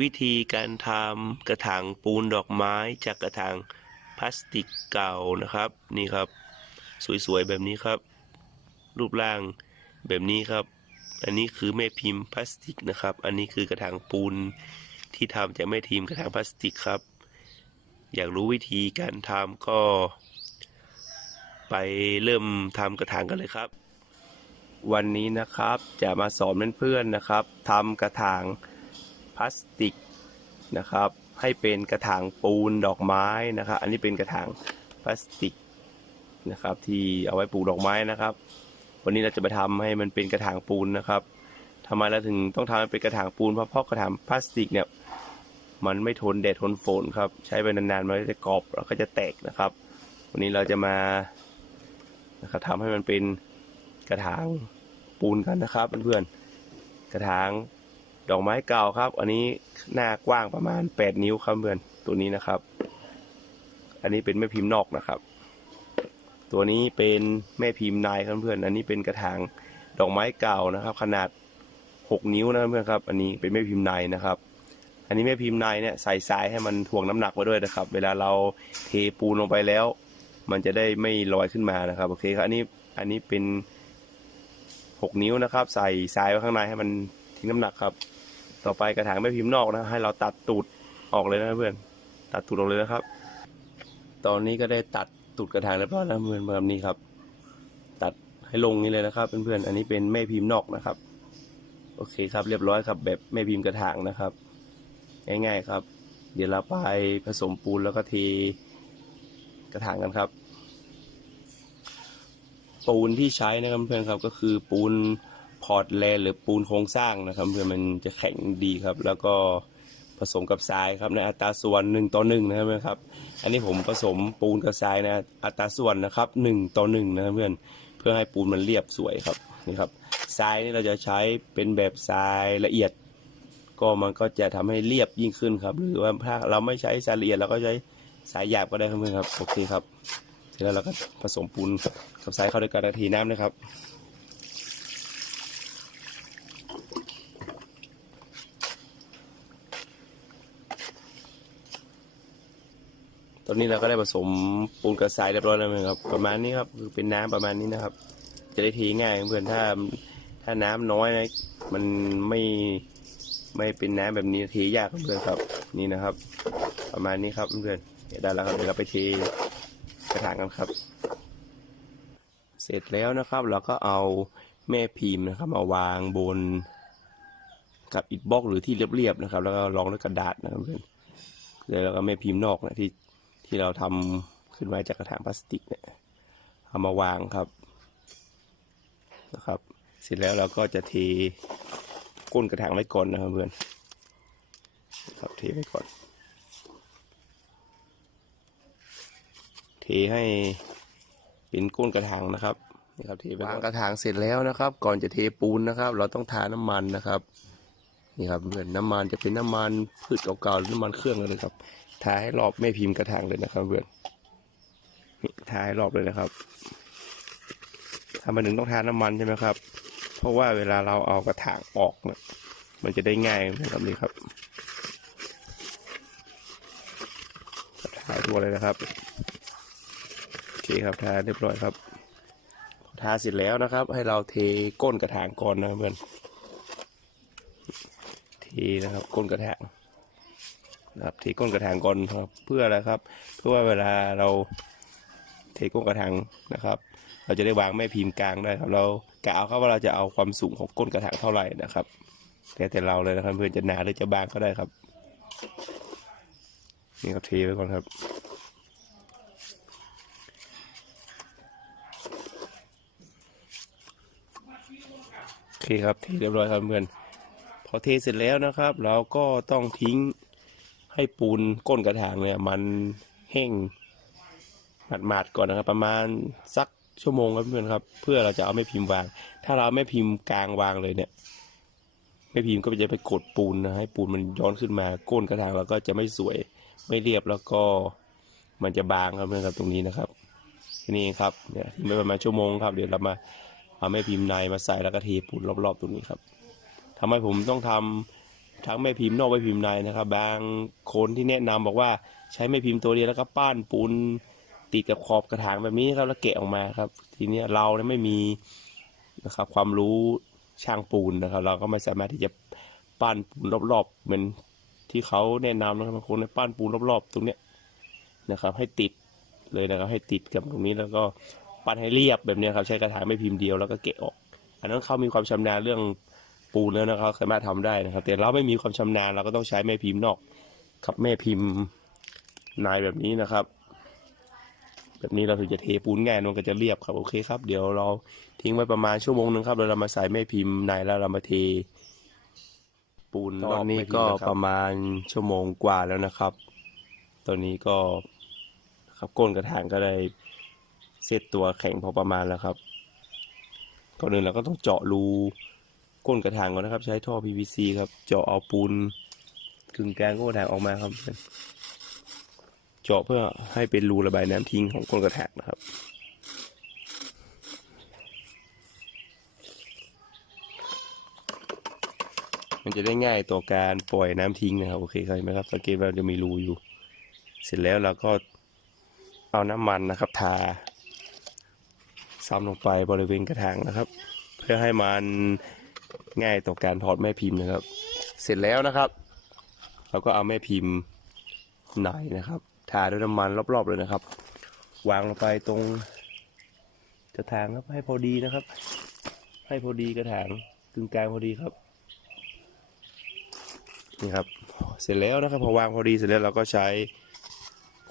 วิธีการทำกระถางปูนดอกไม้จากกระถางพลาสติกเก่านะครับ นี่ครับ สวยๆแบบนี้ครับ รูปร่างแบบนี้ครับ อันนี้คือแม่พิมพ์พลาสติกนะครับ อันนี้คือกระถางปูนที่ทำจากแม่ทีมพ์กระถางพลาสติกครับ อยากรู้วิธีการทำก็ ไปเริ่มทำกระถางกันเลยครับ วันนี้นะครับจะมาสอนเพื่อนๆนะครับทำกระถาง พลาสติกนะครับ ให้เป็นกระถางปูนดอกไม้นะครับ อันนี้เป็นกระถางพลาสติกนะครับ ที่เอาไว้ปลูกดอกไม้นะครับ วันนี้เราจะไปทำให้มันเป็นกระถางปูนนะครับทำไมเราถึงต้องทำให้เป็นกระถางปูนเพราะเพราะกระถางพลาสติกเนี่ยมันไม่ทนแดดทนฝนครับ ใช้ไปนานๆมันก็จะกรอบแล้วก็จะแตกนะครับ วันนี้เราจะมานะครับทำให้มันเป็นกระถางปูนกันนะครับเพื่อนๆกระถาง ดอกไม้เก่าครับ อันนี้หน้ากว้างประมาณ 8 นิ้วครับเพื่อนตัวนี้นะครับ อันนี้เป็นแม่พิมพ์นอกนะครับ ตัวนี้เป็นแม่พิมพ์นายครับเพื่อนอันนี้เป็นกระถางดอกไม้เก่านะครับ ขนาด 6 นิ้วนะเพื่อนครับ อันนี้เป็นแม่พิมพ์นายนะครับ อันนี้แม่พิมพ์นายเนี่ยใส่ทรายให้มันถ่วงน้ำหนักไว้ด้วยนะครับ เวลาเราเทปูนลงไปแล้ว มันจะได้ไม่ลอยขึ้นมานะครับโอเคครับอันนี้อันนี้เป็น 6 นิ้วนะครับ ใส่ทรายไว้ข้างในให้มัน ทิ้งน้ำหนักครับ ต่อไปกระถางแม่พิมพ์นอกนะ ให้เราตัดตูดออกเลยนะเพื่อน ตัดตูดออกเลยนะครับ ตอนนี้ก็ได้ตัดตูดกระถางเรียบร้อยแล้วเพื่อนแบบนี้ครับ ตัดให้ลงนี่เลยนะครับเพื่อนๆอันนี้เป็นแม่พิมพ์นอกนะครับ โอเคครับเรียบร้อยครับ แบบแม่พิมพ์กระถางนะครับ ง่ายๆครับ เดี๋ยวเราไปผสมปูนแล้วก็เทกระถางกันครับ ปูนที่ใช้นะครับเพื่อนครับก็คือปูน พอร์ตแลนหรือปูนโครงสร้างนะครับ เพื่อนมันจะแข็งดีครับ แล้วก็ผสมกับทรายครับในอัตราส่วนหนึ่งต่อหนึ่งนะครับเพื่อนครับ อันนี้ผมผสมปูนกับทรายนะอัตราส่วนนะครับหนึ่งต่อหนึ่งนะครับเพื่อนเพื่อให้ปูนมันเรียบสวยครับนี่ครับทรายนี่เราจะใช้เป็นแบบทรายละเอียด ก็มันก็จะทำให้เรียบยิ่งขึ้นครับ หรือว่าถ้าเราไม่ใช้ทรายละเอียดเราก็ใช้สายหยาบก็ได้ครับเพื่อนครับโอเคครับเสร็จแล้วเราก็ผสมปูนกับทรายเข้าด้วยกันทีน้ำนะครับ อนนี้เราก็ได้ผสมปูนกับทรายเรียบร้อยแล้วนะครับ ประมาณนี้ครับคือเป็นน้ำประมาณนี้นะครับ จะได้ทีง่ายเพื่อนถ้าถ้าน้ำน้อยนะมันไม่ไม่เป็นน้ำแบบนี้ทียากเพื่อนครับ นี่นะครับ ประมาณนี้ครับเพื่อนได้แล้วครับเดี๋ยวเราไปเทกระถางกันครับ เสร็จแล้วนะครับเราก็เอาแม่พิมพ์นะครับมาวางบนกับอิฐบล็อกหรือที่เรียบๆนะครับ แล้วก็รองด้วยกระดาษนะครับเพื่อนแล้วก็แม่พิมพ์นอกนะที่ ที่เราทำขึ้นมาจากกระถางพลาสติกเนี่ยเอามาวางครับนะครับ เสร็จแล้วเราก็จะเทก้นกระถางไว้ก่อนนะครับเพื่อนครับเทไว้ก่อน เทให้เป็นก้นกระถางนะครับนี่ครับเทไปวางกระถางเสร็จแล้วนะครับ ก่อนจะเทปูนนะครับ เราต้องทาน้ำมันนะครับนี่ครับเพื่อนน้ำมันจะเป็นน้ำมันพืชเก่าๆหรือน้ำมันเครื่องเลยครับ ทาให้รอบไม่พิมพ์กระถางเลยนะครับเพื่อนทาให้รอบเลยนะครับทำไมถึงต้องทาน้ำมันใช่ไหมครับ เพราะว่าเวลาเราเอากระถางออกเนี่ยมันจะได้ง่ายนะครับนี่ครับทาทั่วเลยนะครับโอเคครับทาเรียบร้อยครับทาเสร็จแล้วนะครับ ให้เราเทก้นกระถางก่อนนะเพื่อนเทนะครับก้นกระถาง นะครับเทก้นกระถางก่อนครับเพื่ออะไรครับ เพื่อว่าเวลาเราเทก้นกระถางนะครับ เราจะได้วางแม่พิมพ์กลางได้ครับ เรากะเอาครับว่าเราจะเอาความสูงของก้นกระถางเท่าไหร่นะครับแต่แต่เราเลยนะครับเพื่อนจะหนาหรือจะบางก็ได้ครับ นี่ครับเทไว้ก่อนครับโอเคครับเทเรียบร้อยครับเพื่อนพอเทเสร็จแล้วนะครับ เราก็ต้องทิ้ง ให้ปูนก้นกระถางเนี่ย มันแห้งหมาดๆก่อนนะครับ ประมาณสักชั่วโมงครับเพื่อนครับ เพื่อเราจะเอาไม่พิมพ์วาง ถ้าเราไม่พิมพ์กลางวางเลยเนี่ย ไม่พิมพ์ก็จะไปกดปูนนะให้ปูนมันย้อนขึ้นมาก้นกระถางเราก็จะไม่สวยไม่เรียบแล้วก็มันจะบางครับเพื่อนครับตรงนี้นะครับทีนี้เองครับเนี่ยทิ้งไปประมาณชั่วโมงครับ เดี๋ยวเรามาเอาไม่พิมพ์ในมาใส่แล้วก็เทปูนรอบๆตรงนี้ครับทำไมผมต้องทำ ทั้งแม่พิมพ์นอกแม่พิมพ์ในนะครับ บางคนที่แนะนำบอกว่าใช้แม่พิมพ์ตัวเดียวแล้วก็ป้านปูนติดกับขอบกระถางแบบนี้ครับแล้วแกะออกมาครับ ทีนี้เราเนี่ยไม่มีนะครับ ความรู้ช่างปูนนะครับ เราก็ไม่สามารถที่จะปั้นปูนรอบๆเหมือนที่เขาแนะนำนะครับบางคนปั้นปูนรอบๆ ตรงเนี้ยนะครับ ให้ติดเลยนะครับ ให้ติดกับตรงนี้แล้วก็ปั้นให้เรียบแบบนี้ครับ ใช้กระถางไม่พิมพ์เดียวแล้วก็เกะออก อันนั้นเขามีความชำนาญเรื่อง ปูนแล้วนะครับ สามารถทำได้นะครับ แต่เราไม่มีความชำนาญเราก็ต้องใช้แม่พิมพ์นอกกับแม่พิมพ์ในแบบนี้นะครับ แบบนี้เราถึงจะเทปูนง่ายมันก็จะเรียบครับโอเคครับ เดี๋ยวเราทิ้งไว้ประมาณชั่วโมงหนึงครับแล้วเรามาใส่แม่พิมพ์ในแล้วเรามาเท ปูนตอนนี้ก็ประมาณชั่วโมงกว่าแล้วนะครับ ตอนนี้ก็ครับก้นกระถางก็ได้เซตตัวแข็งพอประมาณแล้วครับก่อนอื่นเราก็ต้องเจาะรู ก้นกระถางก่อนนะครับ ใช้ท่อ PVC ครับ เจาะเอาปูนกึ่งกลางก้นกระถางออกมาครับ เจาะเพื่อให้เป็นรูระบายน้ำทิ้งของก้นกระถางนะครับ มันจะได้ง่ายต่อการปล่อยน้ำทิ้งนะครับโอเคครับเห็นไหมครับสังเกตว่าจะมีรูอยู่ เสร็จแล้วเราก็เอาน้ำมันนะครับ ทาซ้ำลงไปบริเวณกระถางนะครับ เพื่อให้มัน ง่ายต่อการถอดแม่พิมพ์นะครับ เสร็จแล้วนะครับ เราก็เอาแม่พิมพ์ไหนนะครับ ทาด้วยน้ำมันรอบๆเลยนะครับ วางลงไปตรงกระถางครับให้พอดีนะครับ ให้พอดีกระถางกึ่งกลางพอดีครับนี่ครับ เสร็จแล้วนะครับพอวางพอดีเสร็จแล้วเราก็ใช้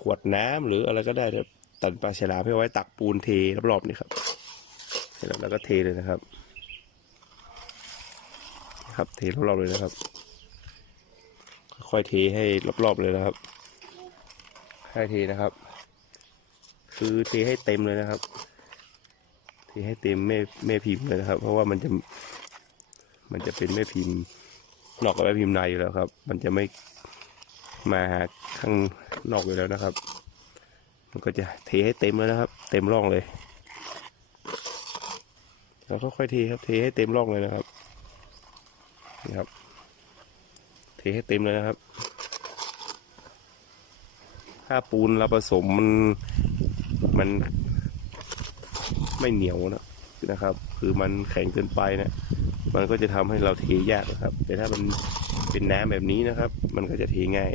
ขวดน้ำหรืออะไรก็ได้ครับตันปลาฉลามเพื่อไว้ตักปูนเทรอบๆนี่ครับ เสร็จแล้วเราก็เทเลยนะครับ ครับ เทรอบๆเลยนะครับ ค่อยๆเทให้รอบๆเลยนะครับค่อยเทนะครับ คือเทให้เต็มเลยนะครับเทให้เต็มแม่แม่พิมพ์เลยนะครับ เพราะว่ามันจะมันจะเป็นแม่พิมพ์นอกกับแม่พิมพ์ในอยู่แล้วครับ มันจะไม่มาหาข้างนอกอยู่แล้วนะครับ มันก็จะเทให้เต็มเลยนะครับ เต็มร่องเลยแล้วก็ค่อยเทครับเทให้เต็มร่องเลยนะครับ นี่ครับ เทให้เต็มเลยนะครับ ถ้าปูนเราผสมมันมันไม่เหนียวนะนะครับ คือมันแข็งเกินไปนะมันก็จะทำให้เราเทยากนะครับ แต่ถ้ามันเป็นน้ำแบบนี้นะครับ มันก็จะเทง่าย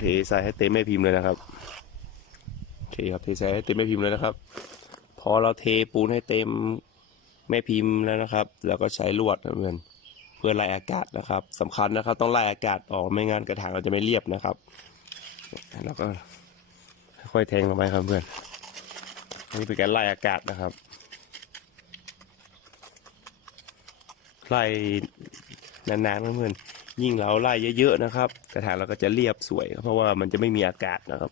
เทใส่ให้เต็มแม่พิมพ์เลยนะครับโอเคครับเทใส่ให้เต็มแม่พิมพ์เลยนะครับ พอเราเทปูนให้เต็มแม่พิมพ์แล้วนะครับเราก็ใช้ลวดนะเพื่อน พื่อไล่อากาศนะครับสำคัญนะครับ ต้องไล่อากาศออกไม่งั้นกระถางเราจะไม่เรียบนะครับ แล้วก็ค่อยแทงลงไปครับเพื่อนนนี้เป็นการไล่อากาศนะครับไล่นานๆครับเพื่อนยิ่งเราไล่เยอะๆนะครับ กระถางเราก็จะเรียบสวย เพราะว่ามันจะไม่มีอากาศนะครับ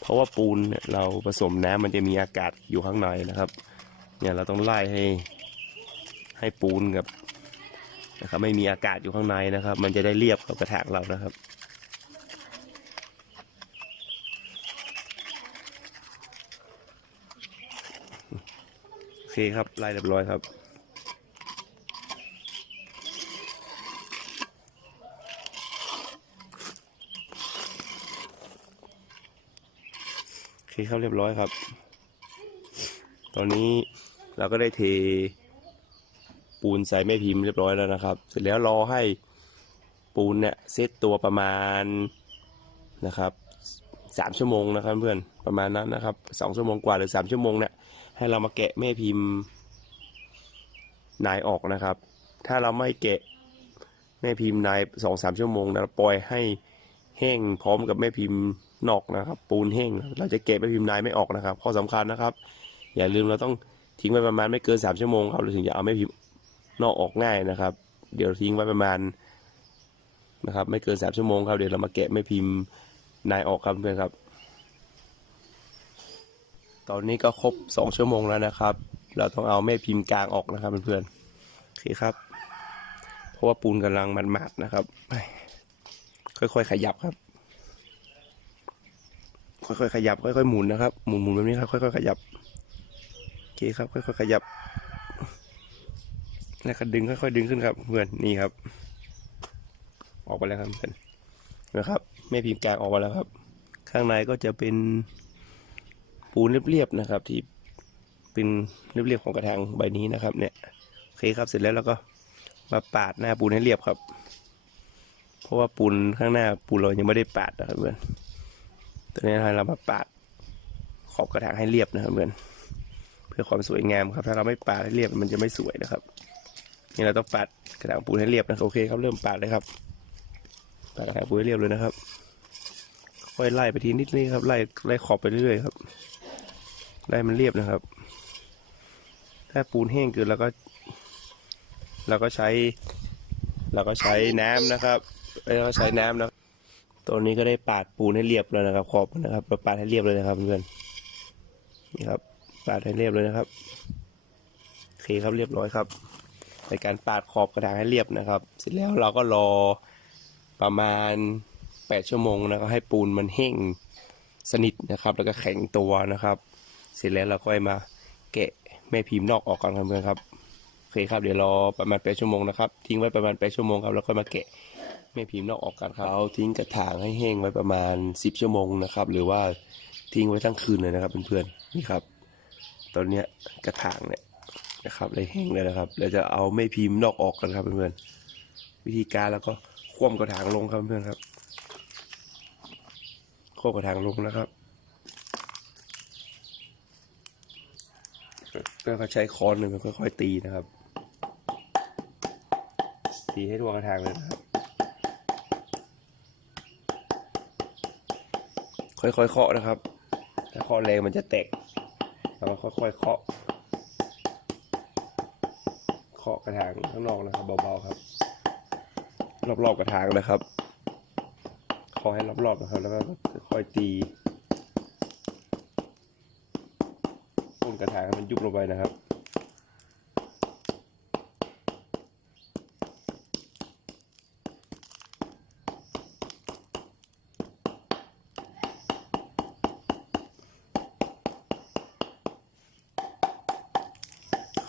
เพราะว่าปูนเนี่ยเราผสมน้ำมันจะมีอากาศอยู่ข้างในนะครับ เนี่ยเราต้องไล่ให้ให้ปูนกับ นะครับ ไม่มีอากาศอยู่ข้างในนะครับ มันจะได้เรียบกับกระถางเรานะครับโอเคครับไล่เรียบร้อยครับโอเคครับเรียบร้อยครับ ตอนนี้เราก็ได้เท ปูนใส่แม่พิมพ์เรียบร้อยแล้วนะครับ เสร็จแล้วรอให้ปูนเนี่ยเซตตัวประมาณนะครับสามชั่วโมงนะครับเพื่อนประมาณนั้นนะครับสองชั่วโมงกว่าหรือสามชั่วโมงเนี่ยให้เรามาแกะแม่พิมพ์นายออกนะครับ ถ้าเราไม่แกะแม่พิมพ์นายสองสามชั่วโมงนะปล่อยให้แห้งพร้อมกับแม่พิมพ์นอกนะครับ ปูนแห้งเราจะแกะแม่พิมพ์นายไม่ออกนะครับ ข้อสำคัญนะครับ อย่าลืมเราต้องทิ้งไว้ประมาณไม่เกินสามชั่วโมงครับเราถึงจะเอาแม่พิมพ์ นอกออกง่ายนะครับ เดี๋ยวทิ้งไว้ประมาณนะครับ ไม่เกินสามชั่วโมงครับเดี๋ยวเรามาแกะแม่พิมพ์นายออกครับเพื่อนครับ ตอนนี้ก็ครบสองชั่วโมงแล้วนะครับ เราต้องเอาแม่พิมพ์กลางออกนะครับเพื่อนๆโอเคครับ เพราะว่าปูนกำลังมันหมาดนะครับค่อยๆขยับครับ ค่อยๆขยับ ค่อยๆหมุนนะครับหมุนหมุนแบบนี้ครับค่อยๆขยับโอเคครับ ค่อยๆขยับ แล้วก็ดึงค่อยๆดึงขึ้นครับ เพื่อนนี่ครับอกไปแล้วครับเพื่อนนะครับแม่พิมพ์กลางออกมาแล้วครับ ข้างในก็จะเป็นปูนเรียบๆนะครับ ที่เป็นเรียบๆของกระถางใบนี้นะครับ เนี่ยโอเคครับเสร็จแล้วเราก็มาปาดหน้าปูนให้เรียบครับ เพราะว่าปูนข้างหน้าปูนเรายังไม่ได้ปาดนะครับเพื่อนตอนนี้เรามาปาดขอบกระถางให้เรียบนะครับเพื่อนเพื่อความสวยงามครับ ถ้าเราไม่ปาดให้เรียบมันจะไม่สวยนะครับ นี่เราต้องปาดกระถางปูนให้เรียบนะครับโอเคครับเริ่มปาดเลยครับปาดกระถางปูนให้เรียบเลยนะครับ ค่อยไล่ไปทีนิดนึงครับไล่ไล่ขอบไปเรื่อยๆครับไล่มันเรียบนะครับ ถ้าปูนแห้งเกินเราก็เราก็ใช้เราก็ใช้น้ำนะครับเราก็ใช้น้ำนะตัวนี้ก็ได้ปาดปูนให้เรียบแล้วนะครับ ขอบนะครับเราปาดให้เรียบเลยนะครับเพื่อนนี่ครับปาดให้เรียบเลยนะครับโอเคครับเรียบร้อยครับ ในการปาดขอบกระถางให้เรียบนะครับ เสร็จแล้วเราก็รอประมาณ 8 ชั่วโมงนะครับให้ปูนมันแห้งสนิทนะครับ แล้วก็แข็งตัวนะครับ เสร็จแล้วเราก็มาแกะแม่พิมพ์นอกออกกันครับเพื่อนครับโอเคครับเดี๋ยวรอประมาณ 8 ชั่วโมงนะครับทิ้งไว้ประมาณ 8 ชั่วโมงครับแล้วก็มาแกะแม่พิมพ์นอกออกกันครับเราทิ้งกระถางให้แห้งไว้ประมาณ 10 ชั่วโมงนะครับ หรือว่าทิ้งไว้ทั้งคืนเลยนะครับเพื่อนๆนี่ครับตอนเนี้ยกระถางเนี่ย นะครับเลยแห้งเลยนะครับเราจะเอาไม่พิมพ์นอกออกกันครับเพื่อนๆวิธีการแล้วก็คว่ำกระถางลงครับเพื่อนๆครับคว่ำกระถางลงนะครับแล้วก็ใช้ค้อนหนึ่งค่อยๆตีนะครับ ตีให้ทั่วกระถางเลยนะครับ ค่อยๆเคาะนะครับ ถ้าเคาะแรงมันจะแตกเราก็ค่อยๆเคาะ เคาะกระถางข้างนอกนะครับเบาๆครับ รอบๆกระถางนะครับเคาะให้รอบๆนะครับ แล้วก็ค่อยตีต้นกระถางให้มันยุบลงไปนะครับ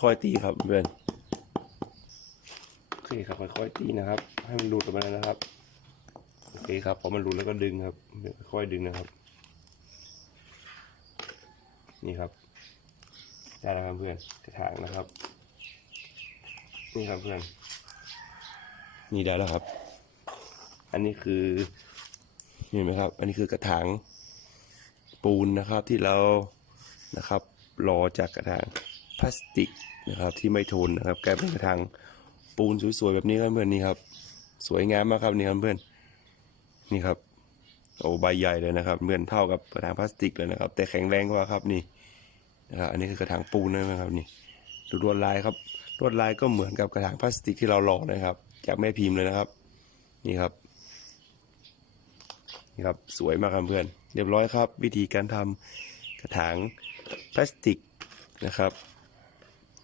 ค่อยตีครับเพื่อน เคครับค่อยๆตีนะครับ ให้มันหลุดออกมาแล้วนะครับโอเคครับพอมันหลุดแล้วก็ดึงครับค่อยๆดึงนะครับ นี่ครับได้แล้วครับเพื่อนกระถางนะครับ นี่ครับเพื่อน นี่ได้แล้วครับ อันนี้คือเห็นไหมครับ อันนี้คือกระถางปูนนะครับที่เรานะครับรอจากกระถางพลาสติกนะครับที่ไม่ทนนะครับกลายเป็นกระถาง ปูนสวยๆแบบนี้ครับเพื่อนนี่ครับ สวยงามมากครับนี่ครับเพื่อนนี่ครับโอ้ใบใหญ่เลยนะครับเพื่อนเท่ากับกระถางพลาสติกเลยนะครับ แต่แข็งแรงกว่าครับนี่นะครับอันนี้คือกระถางปูนนะครับนี่ดูลวดลายครับลวดลายก็เหมือนกับกระถางพลาสติกที่เราหล่อนะครับ จากแม่พิมพ์เลยนะครับ นี่ครับนี่ครับสวยมากครับเพื่อน เรียบร้อยครับ วิธีการทำกระถางพลาสติกนะครับ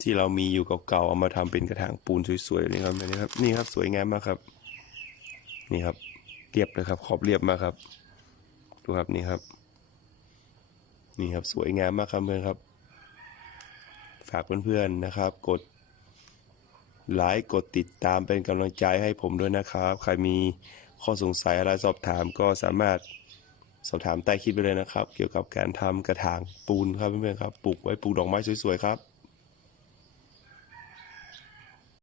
ที่เรามีอยู่เก่าๆเอามาทำเป็นกระถางปูนสวยๆนี่ครับนี่ครับนี่ครับสวยงามมากครับ นี่ครับ เรียบเลยครับ ขอบเรียบมากครับ ดูครับนี่ครับ นี่ครับสวยงามมากครับเพื่อนครับ ฝากเพื่อนๆนะครับ กดไลค์กดติดตามเป็นกำลังใจให้ผมด้วยนะครับ ใครมีข้อสงสัยอะไรสอบถามก็สามารถสอบถามใต้คลิปไปเลยนะครับ เกี่ยวกับการทำกระถางปูนครับเพื่อนๆครับปลูกไว้ปลูกดอกไม้สวยๆครับ